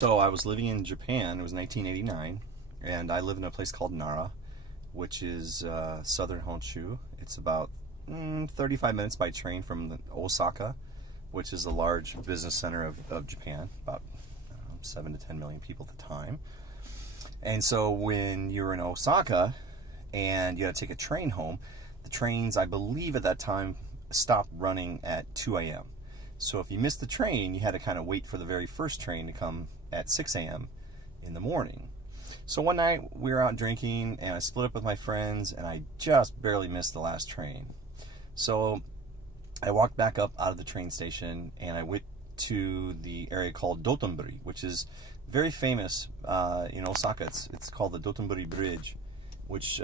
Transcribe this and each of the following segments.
So I was living in Japan. It was 1989, and I live in a place called Nara, which is southern Honshu. It's about 35 minutes by train from Osaka, which is a large business center of Japan, about 7 to 10 million people at the time. And so when you're in Osaka and you got to take a train home, the trains, I believe at that time, stopped running at 2 a.m. So if you missed the train, you had to kind of wait for the very first train to come at 6 a.m. in the morning. So one night we were out drinking and I split up with my friends and I just barely missed the last train. So I walked back up out of the train station and I went to the area called Dotonbori, which is very famous in Osaka. It's called the Dotonbori Bridge, which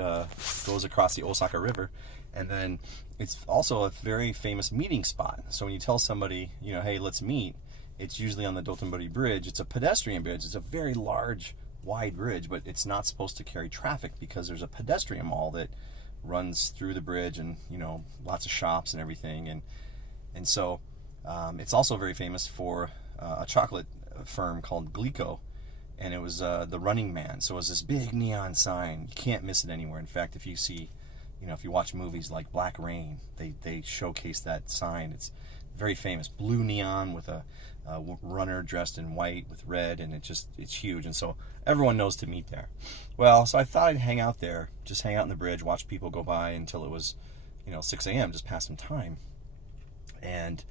goes across the Osaka River. And then it's also a very famous meeting spot. So when you tell somebody, hey, let's meet, it's usually on the Dotonbori Bridge. It's a pedestrian bridge. It's a very large, wide bridge, but it's not supposed to carry traffic because there's a pedestrian mall that runs through the bridge and, lots of shops and everything. And so it's also very famous for a chocolate firm called Glico. And it was the Running Man. So it was this big neon sign. You can't miss it anywhere. In fact, if you see, if you watch movies like Black Rain, they showcase that sign. It's very famous. Blue neon with a runner dressed in white with red, and it's huge. And so everyone knows to meet there. Well, so I thought I'd hang out there, just hang out on the bridge, watch people go by until it was, 6 a.m., just pass some time. And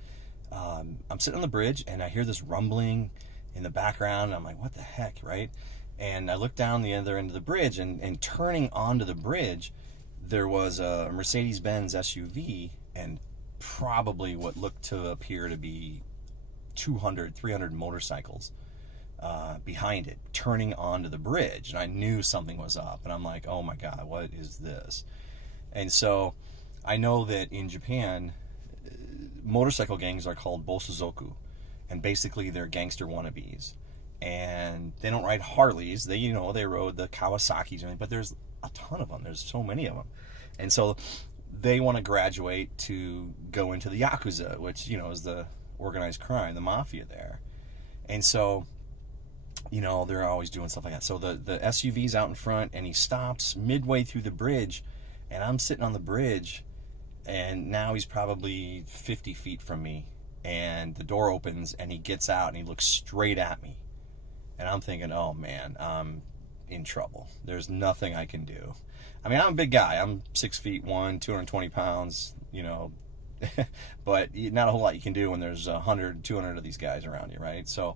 I'm sitting on the bridge, and I hear this rumbling in the background, and I'm like, what the heck, right? And I look down the other end of the bridge, and turning onto the bridge, there was a Mercedes-Benz SUV and probably what looked to appear to be 200, 300 motorcycles behind it, turning onto the bridge. And I knew something was up. And I'm like, oh my God, what is this? And so I know that in Japan, motorcycle gangs are called bosuzoku. And basically they're gangster wannabes. And they don't ride Harleys. They rode the Kawasaki's, but there's a ton of them. There's so many of them. And so they want to graduate to go into the Yakuza, which, is the organized crime, the mafia there. And so, they're always doing stuff like that. So the SUV's out in front, and he stops midway through the bridge, and I'm sitting on the bridge, and now he's probably 50 feet from me, and the door opens, and he gets out, and he looks straight at me. And I'm thinking, oh man, I'm in trouble. There's nothing I can do. I mean, I'm a big guy. I'm 6'1", 220 pounds, but not a whole lot you can do when there's 100, 200 of these guys around you, right? So,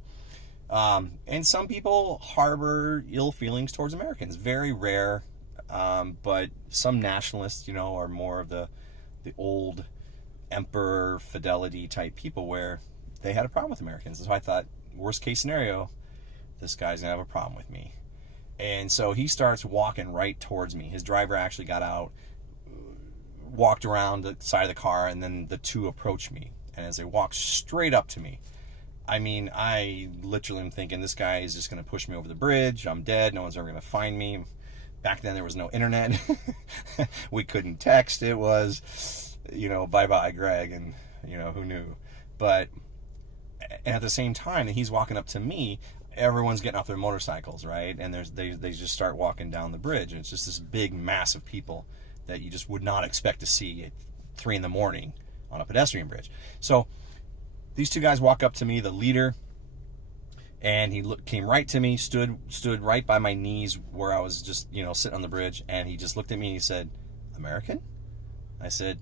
and some people harbor ill feelings towards Americans. Very rare, but some nationalists, are more of the old emperor fidelity type people where they had a problem with Americans. So I thought, worst case scenario, this guy's gonna have a problem with me. And so he starts walking right towards me. His driver actually got out, walked around the side of the car, and then the two approached me. And as they walked straight up to me, I mean, I literally am thinking, this guy is just going to push me over the bridge. I'm dead. No one's ever going to find me. Back then, there was no internet. We couldn't text. It was, bye-bye, Greg, and, who knew. But at the same time that he's walking up to me, everyone's getting off their motorcycles, right? And they just start walking down the bridge, and it's just this big mass of people that you just would not expect to see at 3 a.m. on a pedestrian bridge. So these two guys walk up to me, the leader, and he came right to me, stood right by my knees where I was just, sitting on the bridge, and he just looked at me and he said, "American?" I said,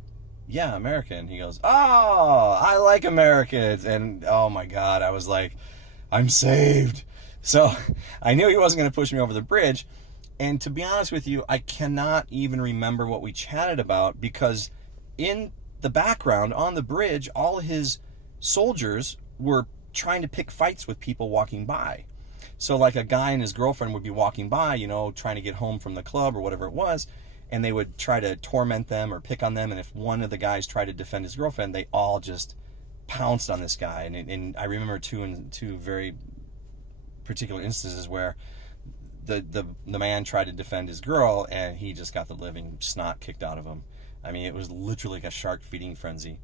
"Yeah, American." He goes, "Oh, I like Americans." And oh my God, I was like, I'm saved. So I knew he wasn't going to push me over the bridge. And to be honest with you, I cannot even remember what we chatted about, because in the background on the bridge, all his soldiers were trying to pick fights with people walking by. So like a guy and his girlfriend would be walking by, trying to get home from the club or whatever it was, and they would try to torment them or pick on them. And if one of the guys tried to defend his girlfriend, they all just pounced on this guy. And I remember two very particular instances where the man tried to defend his girl, and he just got the living snot kicked out of him. I mean, it was literally like a shark feeding frenzy.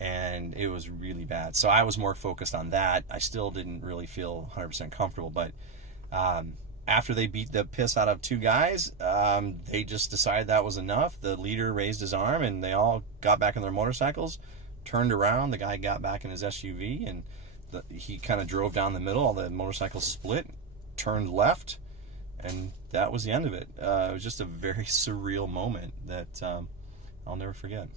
and it was really bad. So I was more focused on that. I still didn't really feel 100% comfortable, but after they beat the piss out of two guys, they just decided that was enough. The leader raised his arm, and they all got back on their motorcycles, turned around. The guy got back in his SUV, and he kind of drove down the middle. All the motorcycles split, turned left, and that was the end of it. It was just a very surreal moment that I'll never forget.